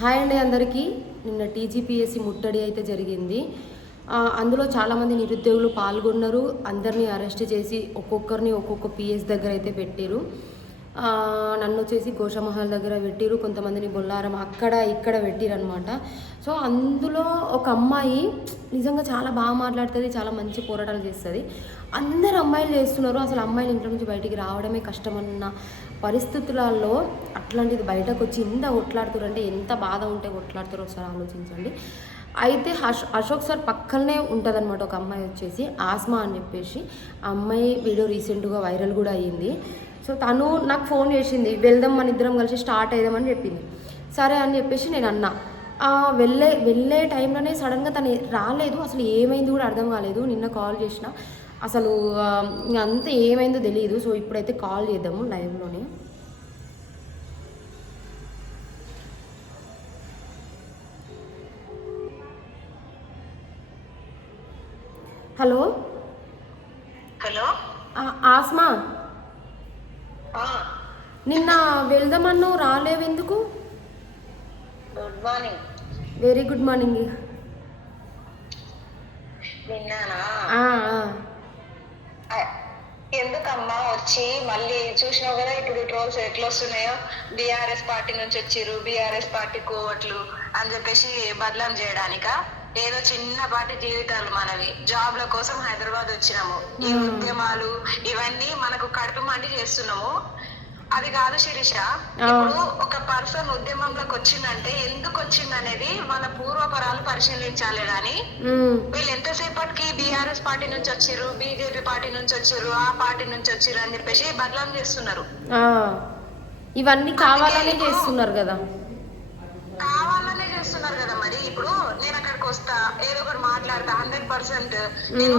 Hi అండి అందరికీ. నిన్న టీజీపీఎస్సీ ముట్టడి అయితే జరిగింది. అందులో చాలామంది నిరుద్యోగులు పాల్గొన్నారు. అందరినీ అరెస్ట్ చేసి ఒక్కొక్కరిని ఒక్కొక్క పిఎస్ దగ్గర అయితే పెట్టారు. నన్ను వచ్చేసి గోషమహల్ దగ్గర పెట్టిరు. కొంతమందిని బొల్లారం అక్కడ ఇక్కడ పెట్టిరనమాట సో అందులో ఒక అమ్మాయి నిజంగా చాలా బాగా మాట్లాడుతుంది చాలా మంచి పోరాటాలు చేస్తుంది. అందరు అమ్మాయిలు చేస్తున్నారు. అసలు అమ్మాయిలు ఇంట్లో నుంచి బయటికి రావడమే కష్టమన్న పరిస్థితులలో అట్లాంటిది బయటకు వచ్చి ఇంత కొట్లాడుతారంటే ఎంత బాధ ఉంటే కొట్లాడుతారో ఒకసారి ఆలోచించండి. అయితే అశ్ అశోక్ సార్ పక్కనే ఉంటుందన్నమాట ఒక అమ్మాయి వచ్చేసి ఆస్మా అని చెప్పేసి. ఆ అమ్మాయి వీడియో రీసెంట్గా వైరల్ కూడా అయ్యింది. సో తను నాకు ఫోన్ చేసింది వెళ్దాం మన ఇద్దరం కలిసి స్టార్ట్ అయిదామని చెప్పింది. సరే అని చెప్పేసి నేను అన్నా. వెళ్ళే వెళ్ళే టైంలోనే సడన్గా తను రాలేదు అసలు ఏమైంది కూడా అర్థం కాలేదు. నిన్న కాల్ చేసిన. అసలు అంత ఏమైందో తెలియదు సో ఇప్పుడైతే కాల్ చేద్దాము లైవ్లోనే. హలో? హలో? ఆస్మా? నిన్న వెళ్దామన్నావు రాలేవెందుకు? Good morning. Very good morning ఆ, ఆ. ఆ, ఎందుకమ్మా వచ్చి మళ్ళీ చూసినావు కదా ఇప్పుడు ట్రోల్స్ ఎట్లా వస్తున్నాయో బీఆర్ఎస్ పార్టీ నుంచి వచ్చిర్రు బీఆర్ఎస్ పార్టీ కోవట్లు అని చెప్పేసి బదలాం చేయడానిక? ఏదో చిన్నపాటి జీవితాలు మనవి. జాబ్ల కోసం హైదరాబాద్ వచ్చినాము. ఈ ఉద్యమాలు ఇవన్నీ మనకు కడుపు మండి చేస్తున్నాము. అది కాదు శిరీష. ఇప్పుడు ఒక పర్సన్ ఉద్యమంలోకి వచ్చిందంటే ఎందుకు వచ్చిందనేది మన పూర్వపరాలు పరిశీలించాలి గాని వీళ్ళు ఎంతసేపటికి బీఆర్ఎస్ పార్టీ నుంచి వచ్చిర్రు బీజేపీ పార్టీ నుంచి వచ్చిర్రు ఆ పార్టీ నుంచి వచ్చిర్రు అని చెప్పేసి బదలాం చేస్తున్నారు. ఇవన్నీ కావాలనే చేస్తున్నారు కదా. చేస్తున్నారు కదా మరి. ఇప్పుడు నేను అక్కడికి వస్తా. ఏదో ఒకటి మాట్లాడతా. Hundred percent. నేను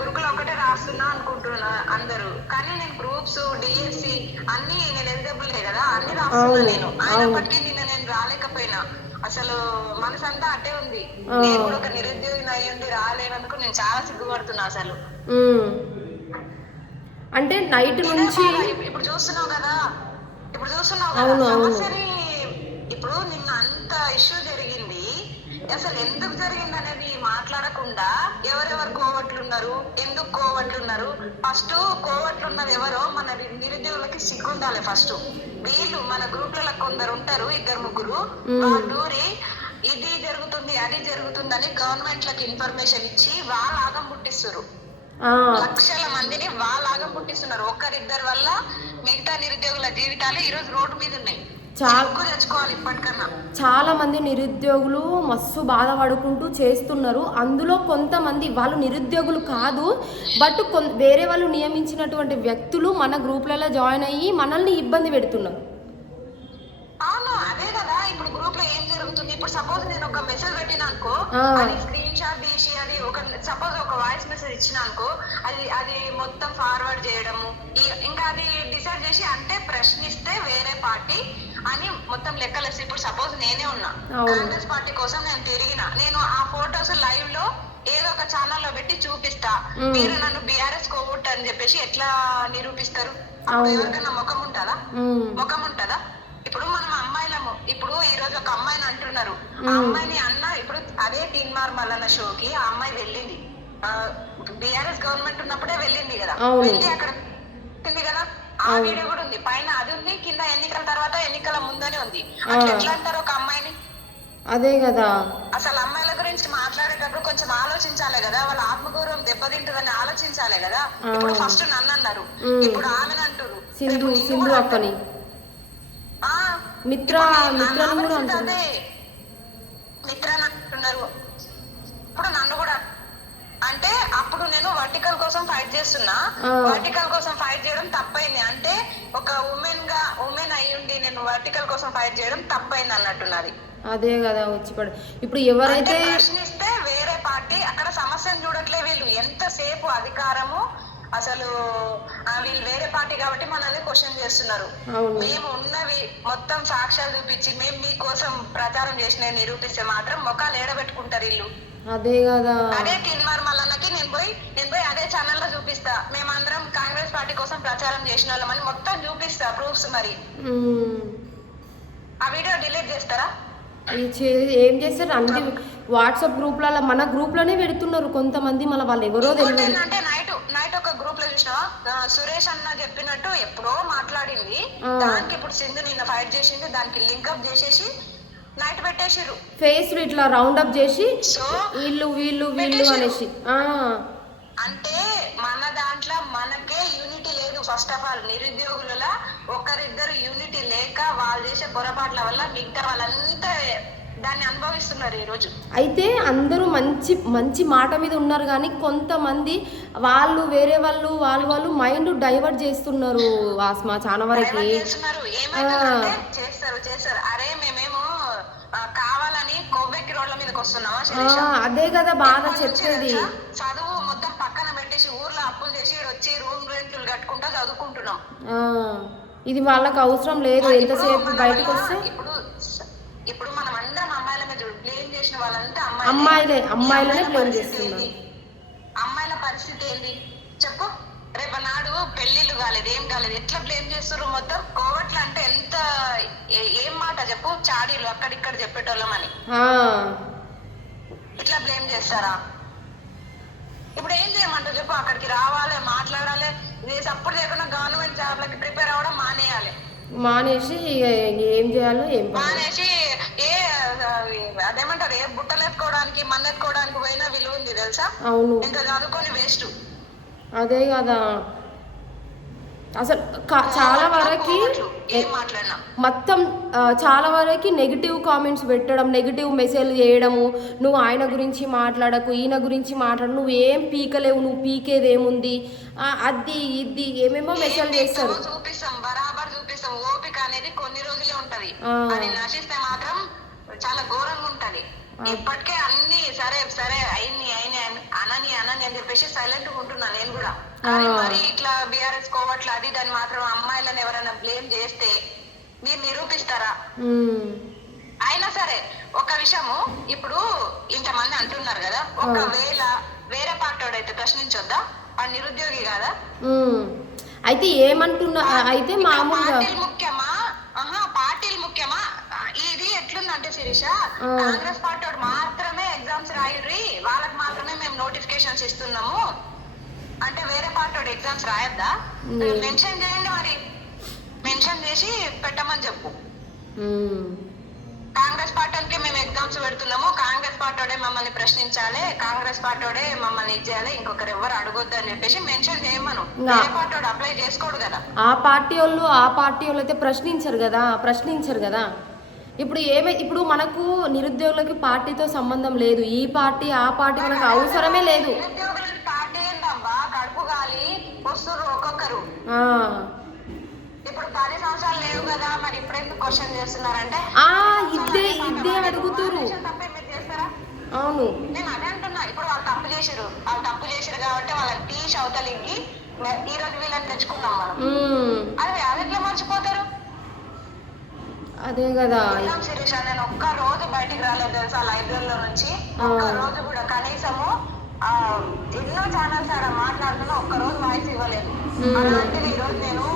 గురుకులు ఒకటే రాస్తున్నా అనుకుంటున్నా అందరూ. కానీ నేను గ్రూప్స్ డిఎస్సి అన్ని నేను ఎలిజిబుల్ కదా? అన్ని రాస్తున్నా నేను. అయినప్పటికీ నిన్న నేను రాలేకపోయినా. అసలు మనసంతా అట్టే ఉంది. నేను కూడా ఒక నిరుద్యోగిని అయ్యింది రాలేనందుకు నేను చాలా సిగ్గుపడుతున్నా అసలు. అంటే నైట్ నుంచి ఇప్- ఇప్పుడు చూస్తున్నావు కదా? ఇప్పుడు చూస్తున్నావు కదా? అసలు ఎందుకు జరిగింది అనేది మాట్లాడకుండా ఎవరెవరు కోవట్లున్నారు? ఎందుకు కోవట్లున్నారు? ఫస్ట్ కోవట్లున్నది ఎవరో మన నిరుద్యోగులకి సిగ్గుండాలి ఫస్ట్. వీళ్ళు మన గ్రూప్లలో కొందరు ఉంటారు ఇద్దరు ముగ్గురు. దూరి ఇది జరుగుతుంది అది జరుగుతుంది అని గవర్నమెంట్లకు ఇన్ఫర్మేషన్ ఇచ్చి వాళ్ళ ఆగం పుట్టిస్తారు లక్షల మందిని వాళ్ళలాగా పుట్టిస్తున్నారు. ఒక్కరిద్దరి వల్ల మిగతా నిరుద్యోగుల జీవితాలు ఈ రోజు రోడ్డు మీద ఉన్నాయి. చాలా చాలా మంది నిరుద్యోగులు మస్తు బాధపడుకుంటూ చేస్తున్నారు. అందులో కొంతమంది వాళ్ళు నిరుద్యోగులు కాదు బట్ వేరే వాళ్ళు నియమించినటువంటి వ్యక్తులు మన గ్రూప్లలో జాయిన్ అయ్యి మనల్ని ఇబ్బంది పెడుతున్నారు. ఇప్పుడు గ్రూప్లో ఏం జరుగుతుంది? ఇప్పుడు సపోజ్ నేను ఒక మెసేజ్ పెట్టినా అనుకో. అది స్క్రీన్ షాట్ తీసి అది ఒక సపోజ్ ఒక వాయిస్ మెసేజ్ ఇచ్చిన అనుకో అది అది మొత్తం ఫార్వర్డ్ చేయడము ఇంకా అది డిసైడ్ చేసి అంటే ప్రశ్నిస్తే వేరే పార్టీ అని మొత్తం లెక్కలేసి ఇప్పుడు సపోజ్ నేనే ఉన్నా. కాంగ్రెస్ పార్టీ కోసం నేను తిరిగిన నేను ఆ ఫోటోస్ లైవ్లో ఏదో ఒక ఛానల్లో పెట్టి చూపిస్తా. మీరు నన్ను బీఆర్ఎస్ కోవట్ అని చెప్పేసి ఎట్లా నిరూపిస్తారు? అప్పుడు ఎవరికైనా ముఖం ఉంటుందా? ముఖం ఉంటుందా? ఇప్పుడు మనం అమ్మాయిలము ఇప్పుడు ఈ రోజు ఒక అమ్మాయిని అంటున్నారు. ఆ అమ్మాయిని అన్న ఇప్పుడు అదే తీన్మార్ మల్లన్న షోకి ఆ అమ్మాయి వెళ్ళింది. బిఆర్ఎస్ గవర్నమెంట్ ఉన్నప్పుడే వెళ్ళింది కదా. వెళ్ళి అక్కడ కదా. ఆ వీడియో కూడా ఉంది. పైన అది ఉంది కింద ఎన్నికల తర్వాత ఎన్నికల ముందనే ఉంది. అట్లా ఎట్లా అంటారు ఒక అమ్మాయిని. అదే కదా. అసలు అమ్మాయిల గురించి మాట్లాడేటప్పుడు కొంచెం ఆలోచించాలి కదా. వాళ్ళ ఆత్మగౌరవం దెబ్బతింటుందని ఆలోచించాలి కదా. ఇప్పుడు ఫస్ట్ నన్ను అన్నారు. ఇప్పుడు ఆమెను అంటారు సింధు సింధు అక్కని. ఆ, మిత్ర మిత్రని కూడా అంటున్నారు అదే. మిత్ర అంటున్నారు ఇప్పుడు నన్ను కూడా అంటే అప్పుడు నేను వర్టికల్ కోసం ఫైట్ చేస్తున్నా. వర్టికల్ కోసం ఫైట్ చేయడం తప్పైంది. అంటే ఒక ఉమెన్గా ఉమెన్ అయ్యుండి నేను వర్టికల్ కోసం ఫైట్ చేయడం తప్పైంది అన్నట్టున్నది. అదే కదా వచ్చి పడు ఇప్పుడు ఎవరైతే ప్రశ్నిస్తే వేరే పార్టీ అక్కడ సమస్యను చూడట్లే వీళ్ళు. ఎంతసేపు అధికారము అసలు వీళ్ళు వేరే పార్టీ కాబట్టి మనల్ని క్వశ్చన్ చేస్తున్నారు. మేము ఉన్నవి మొత్తం సాక్ష్యాలు చూపించి మేము మీకోసం ప్రచారం చేసిన నిరూపిస్తే మాత్రం మొఖాలు ఏడబెట్టుకుంటారు ఇల్లు అదే కదా. అదే తిన్మార్ మల్లన్నకి నేను పోయి నేను పోయి అదే ఛానల్లో చూపిస్తా. మేమందరం కాంగ్రెస్ పార్టీ కోసం ప్రచారం చేసిన వాళ్ళమని మొత్తం చూపిస్తా ప్రూఫ్స్ మరి. ఆ వీడియో డిలీట్ చేస్తారా? ఏం చేస్తారు? అన్ని వాట్సాప్ గ్రూప్లలో మన గ్రూప్లోనే పెడుతున్నారు కొంతమంది మళ్ళీ వాళ్ళు ఎవరో తెలియదు నైట్ ఒక గ్రూప్లో చూసినావా? ఆ, సురేష్ అన్న చెప్పినట్టు ఎప్పుడో మాట్లాడింది. దానికి ఇప్పుడు సింధు నిన్న ఫైట్ చేసింది దానికి లింక్ అప్ చేసేసి నైట్ పెట్టేసిర్రు. ఫేస్లు ఇట్లా రౌండ్ అప్ చేసి సో వీళ్ళు వీళ్ళు వీళ్ళు అనేసి. అంటే మన దాంట్లో మనకే యూనిటీ లేదు ఫస్ట్ ఆఫ్ ఆల్ నిరుద్యోగుల ఒకరిద్దరు యూనిటీ లేక వాళ్ళు చేసే పొరపాట్ల వల్ల మిగతా వాళ్ళంతా దాన్ని అనుభవిస్తున్నారు ఈ రోజు. అయితే అందరూ మంచి మంచి మాట మీద ఉన్నారు కానీ కొంతమంది వాళ్ళు వేరే వాళ్ళు వాళ్ళు వాళ్ళు మైండ్ డైవర్ట్ చేస్తున్నారు ఆస్మా చాలా వరకు. చేస్తారు చేస్తారు. అరే మేమేమో కావాలని కొవ్వెక్కి రోడ్ల మీదకి శిరీష? అదే కదా నుంచి చెప్పేది? చదువు మొత్తం పక్కన పెట్టేసి ఊర్లో అప్పులు చేసి వచ్చి రూమ్ రెంట్లు కట్టుకుంటా చదువుకుంటున్నాం. ఇది వాళ్ళకి అవసరం లేదు. ఎంతసేపు బయటకు వస్తే ఇప్పుడు మనం అందరం అమ్మాయిల మీద బ్లేమ్ చేసిన వాళ్ళంతా అమ్మాయిలే, అమ్మాయిలనే పరిస్థితి చేస్తున్నారు. అమ్మాయిల పరిస్థితి ఏంది? చెప్పు. రేపు నాడు పెళ్ళిళ్ళు కాలేదు ఏం కాలేదు. ఎట్లా బ్లేమ్ చేస్తున్నారు మొత్తం? కోవట్లు అంటే ఎంత ఏ- మాట చెప్పు? చాడీలు అక్కడిక్కడ చెప్పేటోళ్ళమని ఇట్లా బ్లేమ్ చేస్తారా? ఇప్పుడు ఏం చేయమంటారు చెప్పు? అక్కడికి రావాలి మాట్లాడాలి. సపోర్ట్ చేయకుండా గవర్నమెంట్ జాబ్లకి ప్రిపేర్ అవ్వడం మానేయాలి. మానేసి ఏం చేయాలో ఏం మానేసి ఆ, అదేమంటారు ఏ బుట్టలు ఎత్తుకోవడానికి మన్ను ఎత్తుకోవడానికి పోయినా విలువ ఉంది తెలుసా? అవును. ఇంకా చదువుకొని వేస్ట్ అదే కదా. అసలు చాలా వరకు మొత్తం చాలా వరకు నెగిటివ్ కామెంట్స్ పెట్టడం నెగిటివ్ మెసేజ్ చేయడము. నువ్వు ఆయన గురించి మాట్లాడకు ఈయన గురించి మాట్లాడు నువ్వు ఏం పీకలేవు నువ్వు పీకేది ఏముంది? అది ఇది ఏమేమో మెసేజ్ చేస్తారు. చూపిస్తాం బరాబర్ చూపిస్తాం. ఓపిక అనేది కొన్ని రోజులే ఉంటది. ఆ. అది నశిస్తే మాత్రం చాలా ఘోరంగా ఉంటది. ఇప్పటికే అన్ని సరే సరే అయింది అయినాయి అని- అనని అనని అని చెప్పేసి సైలెంట్గా ఉంటున్నా నేను కూడా. కానీ మరి ఇట్లా బీఆర్ఎస్ కోవట్లు అది దాన్ని మాత్రం అమ్మాయిలను ఎవరైనా బ్లేమ్ చేస్తే మీరు నిరూపిస్తారా? అయినా సరే ఒక విషయము ఇప్పుడు ఇంతమంది అంటున్నారు కదా ఒకవేళ వేరే పార్టీ ప్రశ్నించొద్దా? ఆ నిరుద్యోగి కాదా. అయితే ఏమంటున్నా అయితే మామూలుగా పార్టీలు ముఖ్యమా? ఆహా పార్టీలు ముఖ్యమా? ఎట్లుందంటే శిరీష. కాంగ్రెస్ పార్టీ వాడు మాత్రమే ఎగ్జామ్స్ రాయుర్రి వాళ్ళకి మాత్రమే మేము నోటిఫికేషన్స్ ఇస్తున్నాము. అంటే వేరే పార్టీ వాడు ఎగ్జామ్స్ రాయొద్దా. మెన్షన్ చేయండి మరి. మెన్షన్ చేసి పెట్టమని చెప్పు. కాంగ్రెస్ పార్టీకి మేము ఎగ్జామ్స్ పెడుతున్నాము. కాంగ్రెస్ పార్టీ మమ్మల్ని ప్రశ్నించాలి. కాంగ్రెస్ పార్టీ మమ్మల్ని ఇది చేయాలి. ఇంకొకరు ఎవరు అడగొద్దు అని చెప్పేసి మెన్షన్ చేయమను. పార్టీ అప్లై చేసుకోడు కదా. ఆ పార్టీ వాళ్ళు ఆ పార్టీ వాళ్ళు అయితే ప్రశ్నించరు కదా ప్రశ్నించరు కదా. ఇప్పుడు ఏమై ఇప్పుడు మనకు నిరుద్యోగులకి పార్టీతో సంబంధం లేదు. ఈ పార్టీ ఆ పార్టీ మనకు అవసరమే లేదు. నిరుద్యోగులకి పార్టీ ఏందమ్మా కడుపు గాలి వస్తుర్రు ఒక్కొక్కరు. ఆ, ఇప్పుడు పది సంవత్సరాలు లేవు కదా మరి ఇప్పుడు ఎందుకు క్వశ్చన్ చేస్తున్నారంటే? ఆ, ఇదే ఇదే అడుగుతురు అవును. నేను అదే అంటున్నా. ఇప్పుడు వాళ్ళు తప్పు వాళ్ళు తప్పు కాబట్టి తీసి అవతలికి ఈ రోజు వీళ్ళని తెచ్చుకున్నాం మనం. అదే అది ఎట్లా మర్చిపోతారు. అదే కదా. శిరీష నేను ఒక్క రోజు బయటికి రాలేదు తెలుసా లైబ్రరీలో నుంచి? ఒక్క రోజు కూడా కనీసము ఎన్నో ఛానల్స్ ఆడ మాట్లాడుతున్నా ఒక్క రోజు వాయిస్ ఇవ్వలేదు. అలాంటిది ఈ రోజు నేను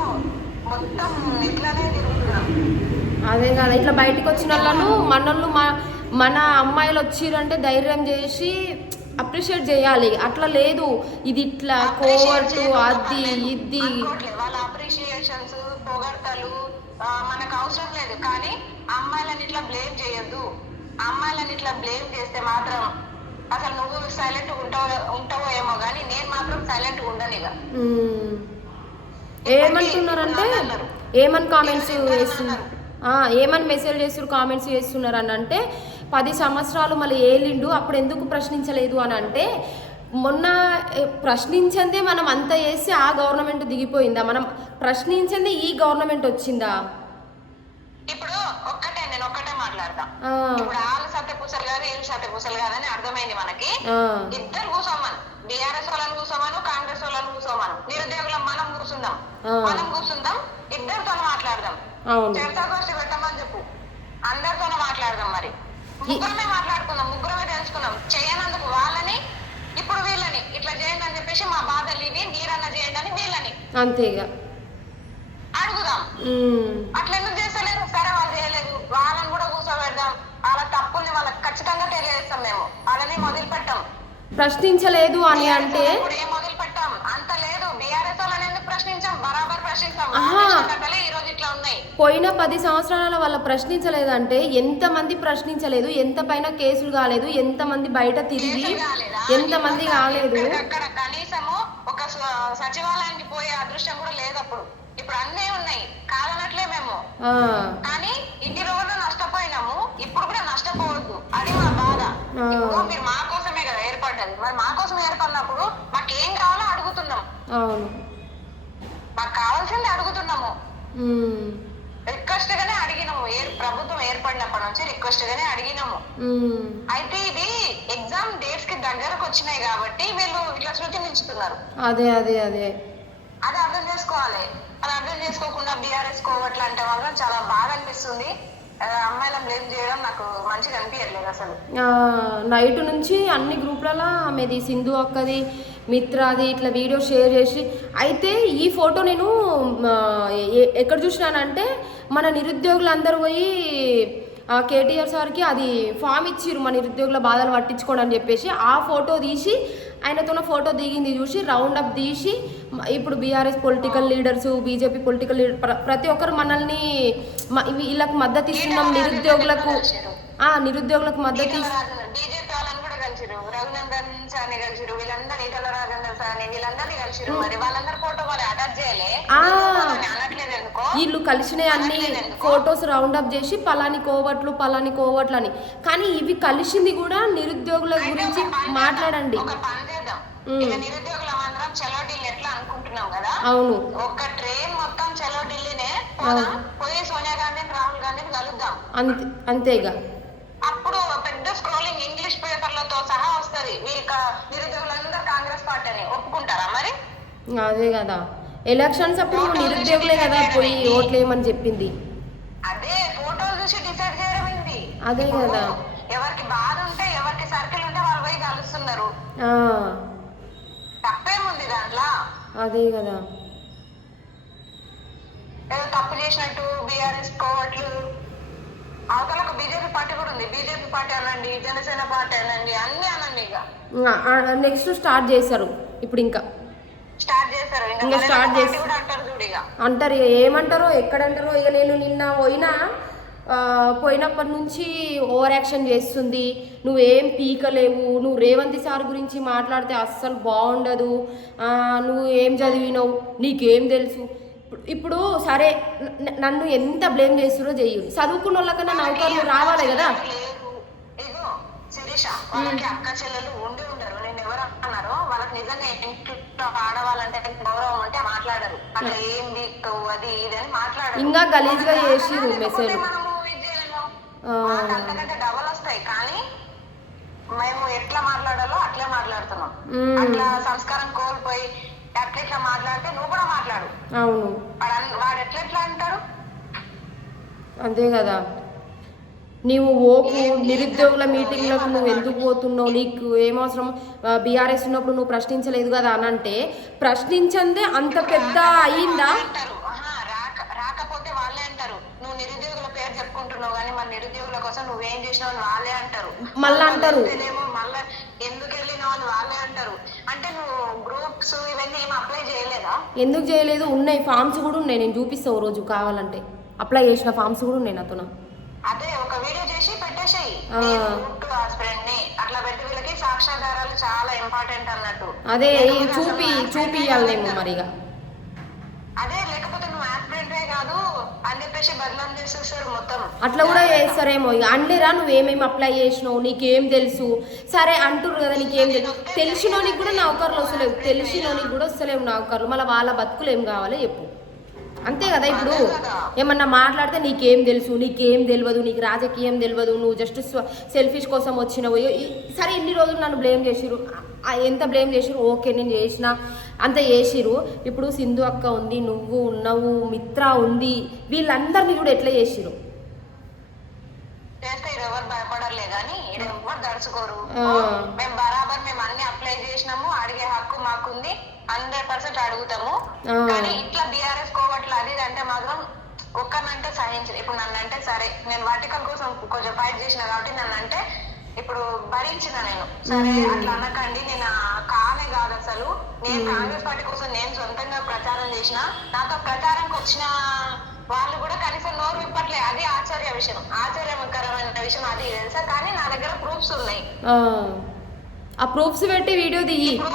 మొత్తం ఇట్లానే తిరుగుతున్నా. అదే కదా ఇట్లా బయటకు వచ్చిన వాళ్ళను మనోళ్ళు మా మన అమ్మాయిలు వచ్చిరంటే ధైర్యం చేసి అప్రిషియేట్ చేయాలి. అట్లా లేదు. ఇది ఇట్లా కోవట్టు అది ఇది అనుకోవట్లేదు వాళ్ళ అప్రిషియేషన్స్ పొగడ్తలు ఆ, మనకు అవసరం లేదు. కానీ అమ్మాయిలని ఇట్లా బ్లేమ్ చేయొద్దు. అమ్మాయిలని ఇట్లా బ్లేమ్ చేస్తే మాత్రం అసలు నువ్వు సైలెంట్ ఉంటావో ఉంటావో ఏమో కానీ నేను మాత్రం సైలెంట్ ఉండనిగా ఉమ్. ఏమంటున్నారంటే ఏమని కామెంట్స్ చేస్తున్నారు ఆ, ఏమని మెసేజ్ చేస్తున్నారు కామెంట్స్ చేస్తున్నారు అని అంటే పది సంవత్సరాలు మళ్ళీ ఏలిండు అప్పుడు ఎందుకు ప్రశ్నించలేదు అని అంటే మొన్న ప్రశ్నించిందే మనం అంత చేసి ఆ గవర్నమెంట్ దిగిపోయిందా? మనం ప్రశ్నించిందే ఈ గవర్నమెంట్ వచ్చిందా? ఇప్పుడు ఒక్కటే నేను ఒక్కటే మాట్లాడతా. ఇప్పుడు వాళ్ళు సత్య పూసలు కాదు వీళ్ళు సత్య పూసలు కాదని అర్థమైంది మనకి. ఇద్దరు కూర్చోమను బీఆర్ఎస్ వాళ్ళని కూర్చోమను కాంగ్రెస్ వాళ్ళని కూర్చోమను నిరుద్యోగులం మనం కూర్చుందాం. మనం కూర్చుందాం ఇద్దరితో మాట్లాడదాం. చర్చాగోష్ఠి పెట్టమని చెప్పు. అందరితోనే మాట్లాడదాం మరి. ముగ్గురమే మాట్లాడుకుందాం ముగ్గురమే తెలుసుకుందాం. చేయనందుకు వాళ్ళని ఇప్పుడు వీళ్ళని ఇట్లా చేయండి అని చెప్పేసి మా బాధలు ఇవి మీరన్న చేయండి అని వీళ్ళని. అంతేగా. అడుగుదాం. అట్లా ఎందుకు చేస్తలేరు? సరే వాళ్ళు చేయలేదు. వాళ్ళని కూడా కూర్చోబెడదాం. వాళ్ళ తప్పుని వాళ్ళకి ఖచ్చితంగా తెలియజేస్తాం మేము. వాళ్ళని మొదలు పెట్టాం ప్రశ్నించలేదు అని అంటే ఇప్పుడు ఏం మొదలు పెట్టాం పోయిన పది సంవత్సరాల వాళ్ళ ప్రశ్నించలేదంటే ఎంతమంది ప్రశ్నించలేదు ఎంత పైన కేసులు కాలేదు ఎంతమంది బయట తిరిగి? ఎంతమంది ఇప్పుడు కాలేదు అక్కడ కనీసము ఒక సచివాలయానికి పోయే అదృష్టం కూడా లేదు అప్పుడు. ఇప్పుడు అన్నీ ఉన్నాయి. కాదనట్లే మేము. కానీ ఇన్ని రోజులు నష్టపోయినాము. ఇప్పుడు కూడా నష్టపోవద్దు. అది మా బాధ. ఇప్పుడు మీరు మా కోసమే కదా ఏర్పడ్డది. మరి మా కోసం ఏర్పడినప్పుడు మాకు ఏం కావాలో అడుగుతున్నాం. అవును. మాకు కావాల్సింది అడుగుతున్నాము. రిక్వెస్ట్ గానే అడిగినాము. ఏ ప్రభుత్వం ఏర్పడినప్పటి నుంచి రిక్వెస్ట్ గానే అడిగినాము అయితే ఇది ఎగ్జామ్ డేట్స్కి దగ్గరకు వచ్చినాయి కాబట్టి వీళ్ళు ఇట్లా శృతి నిలుచుతున్నారు అదే అదే అదే. అది అర్థం చేసుకోవాలి. అది అర్థం చేసుకోకుండా బీఆర్ఎస్ కోవట్లు అంటే మాత్రం చాలా బాగా అనిపిస్తుంది. అమ్మాయిలను బ్లేమ్ చేయడం నాకు మంచిగా అనిపించట్లేదు అసలు. నైట్ నుంచి అన్ని గ్రూప్లలో ఆమెది సింధు అక్కది మిత్రాది ఇట్లా వీడియో షేర్ చేసి అయితే ఈ ఫోటో నేను ఎక్కడ చూసినానంటే మన నిరుద్యోగులందరూ పోయి ఆ కేటీఆర్ సార్కి అది ఫామ్ ఇచ్చిర్రు మన నిరుద్యోగుల బాధలు పట్టించుకోండి అని చెప్పేసి ఆ ఫోటో తీసి ఆయనతో ఫోటో దిగింది చూసి రౌండ్ అప్ తీసి ఇప్పుడు BRS political leaders BJP political leader ప్ర- ప్రతి ఒక్కరు మనల్ని వీళ్ళకు మద్దతు ఇస్తున్నాం నిరుద్యోగులకు. నిరుద్యోగులకు మద్దతు ఇస్- బీజేపీ వాళ్ళని కూడా కలిసిరు రఘునందన్ సార్ని కలిసిరు వీళ్ళందరూ ఈటల రాజేందర్ సార్ని వీళ్ళందరినీ కలిసిరు మరి వాళ్ళందరూ ఫోటో మరి అటాచ్ చేయలే? అనట్లేదు ఎందుకో వీళ్ళు కలిసిన అన్ని ఫొటోస్ రౌండ్ అప్ చేసి పలాని కోవట్లు పలాని కోవట్లు అని కానీ ఇవి కలిసింది కూడా నిరుద్యోగుల గురించి మాట్లాడండి. ఒక పని చేద్దాం నిరుద్యోగుల అందరం చలో ఢిల్లీ ఎట్లా అనుకుంటున్నాం కదా? అవును. ఒక ట్రైన్ మొత్తం చలో ఢిల్లీనే పోయి సోనియా గాంధీని రాహుల్ గాంధీని కలుద్దాం. అంతే అంతేగా అదే కదా. ఎలక్షన్స్ అప్పుడు నిరుద్యోగులే కదా పోయి ఓట్లేయమని చెప్పింది. అదే ఫోటోలు చూసి డిసైడ్ చేయడం ఏంది అదే కదా. ఎవరికి బాధ ఉంటే ఎవరికి సర్కిల్ ఉంటే వాళ్ళు పోయి కలుస్తున్నారు. తప్పేముంది దాంట్లో? అదే కదా. ఏదో తప్పు చేసినట్టు బీఆర్ఎస్ కోవట్లు. అవతల బీజేపీ పార్టీ కూడా ఉంది. బీజేపీ పార్టీ అనండి జనసేన పార్టీ అనండి అన్ని అనండి ఇక. నెక్స్ట్ స్టార్ట్ చేశారు. ఇప్పుడు ఇంకా. ఇంకా పార్టీ చేసి- అంటారు ఏమంటారో ఎక్కడంటారో ఇక నేను నిన్న పోయినా పోయినప్పటి నుంచి ఓవర్ యాక్షన్ చేస్తుంది. నువ్వేం పీకలేవు. నువ్వు రేవంత్ సార్ గురించి మాట్లాడితే అస్సలు బాగుండదు. నువ్వు ఏం చదివినావు? నీకేం తెలుసు? ఇప్పుడు- సరే నన్ను ఎంత బ్లేమ్ చేస్తురో చెయ్యి. చదువుకున్న వాళ్ళకన్నా నౌకర్లు రావాలి కదా. శిరీష వాళ్ళకి అక్క చెల్లెలు ఉండి ఉండరు. ఎవరు అన్నారో వాళ్ళకి నిజంగా ఇంట్లో ఆడవాళ్ళంటే గౌరవం అంటే మాట్లాడరు. అట్లా ఏం వీక్తావు అది ఇది అని మాట్లాడరు. ఇంకా గలీజ్గా లేకపోతే మెసేజ్. మనము ఇది చేయలేము. ఆ. మాకు అంతకంటే డబల్ వస్తాయి. కానీ మేము ఎట్లా మాట్లాడాలో అట్లే మాట్లాడుతున్నాం. మ్మ్. అట్లా సంస్కారం కోల్పోయి అట్లా ఇట్లా మాట్లాడితే నువ్వు కూడా మాట్లాడు. అవును. వాడు ఎట్లా ఎట్లా అంటాడు? అంతే కదా. నీవు ఓకు నిరుద్యోగుల మీటింగ్లకు నువ్వు ఎందుకు పోతున్నావు? నీకు ఏమవసరం? బీఆర్ఎస్ ఉన్నప్పుడు నువ్వు ప్రశ్నించలేదు కదా అని అంటే ప్రశ్నించందే అంత పెద్ద అయిందా? రాకపోతే వాళ్ళే అంటారు. నువ్వు నిరుద్యోగుల పేరు చెప్పుకుంటున్నావు కానీ మన నిరుద్యోగుల కోసం నువ్వేం చేసినావు అని వాళ్ళే అంటారు. మళ్ళా అంటారు. మళ్ళా ఎందుకు వెళ్ళినావు అని వాళ్ళే అంటారు. అంటే నువ్వు గ్రూప్స్ ఇవన్నీ ఏం అప్లై చేయలేదా? ఎందుకు చేయలేదు? ఉన్నాయి. ఫామ్స్ కూడా ఉన్నాయి. నేను చూపిస్తావు రోజు కావాలంటే. అప్లై చేసిన ఫామ్స్ కూడా ఉన్నాయి నాతో అదే ఒక వీడియో చేసి పెట్టేసేయి. ని అట్లా పెట్టి వీళ్ళకి సాక్ష్యాధారాలు చాలా ఇంపార్టెంట్ అన్నట్టు. అదే చూపి చూపియాలేమో. మరిగా. అదే లేకపోతే నువ్వు ఆస్పిరెంటే కాదు అని చెప్పేసి బదనాం చేసేస్తారు మొత్తం. అట్లా కూడా చేస్తారేమో. ఇక అండేరా నువ్వేమేమి అప్లై చేసినావు? నీకేం తెలుసు? సరే అంటుర్రు కదా నీకేం తెలుసు తెలిసినోనికి కూడా నౌకర్లు వస్తలేవు. తెలిసినోనికి కూడా వస్తలేవు నౌకర్లు. మళ్ళీ వాళ్ళ బతుకులు ఏం కావాలో చెప్పు. అంతే కదా ఇప్పుడు? ఏమన్నా మాట్లాడితే నీకేం తెలుసు? నీకేం తెలియదు నీకు రాజకీయం తెలియదు నువ్వు జస్ట్ సెల్ఫిష్ కోసం వచ్చిన ఈ- సరే ఇన్ని రోజులు నన్ను బ్లేమ్ చేసిరు ఎంత బ్లేమ్ చేసిరు ఓకే నేను చేసిన అంత చేసిరు ఇప్పుడు సింధు అక్క ఉంది నువ్వు ఉన్నావు మిత్ర ఉంది. వీళ్ళందరినీ కూడా ఎట్లా చేసిరు భయపడర్లే కానీ ఎవరు దడుచుకోరు. మేము బరాబర్ మేము అన్ని అప్లై చేసినాము అడిగే హక్కు మాకుంది హండ్రెడ్ పర్సెంట్ అడుగుతాము. కానీ ఇట్లా బీఆర్ఎస్ కోవట్లు అది అంటే మాత్రం ఒక్కనంటే సహించదు ఇప్పుడు నన్ను అంటే సరే నేను వర్టికల్ కోసం కొంచెం ఫైట్ చేసిన కాబట్టి నన్ను అంటే ఇప్పుడు భరించిన నేను. సరే. అట్లా అనకండి నేను కానే కాదు అసలు. నేను కాంగ్రెస్ పార్టీ కోసం నేను సొంతంగా ప్రచారం చేసిన నాతో ప్రచారంకి వచ్చిన వాళ్ళు కూడా కనీసం నోరు విప్పట్లే. అది ఆశ్చర్య విషయం. ఆశ్చర్యకరమైన విషయం అది తెలుసా? కానీ నా దగ్గర ప్రూఫ్స్ ఉన్నాయి. ఆ. ఆ ప్రూఫ్స్ పెట్టి వీడియో దిగి ఇప్పుడు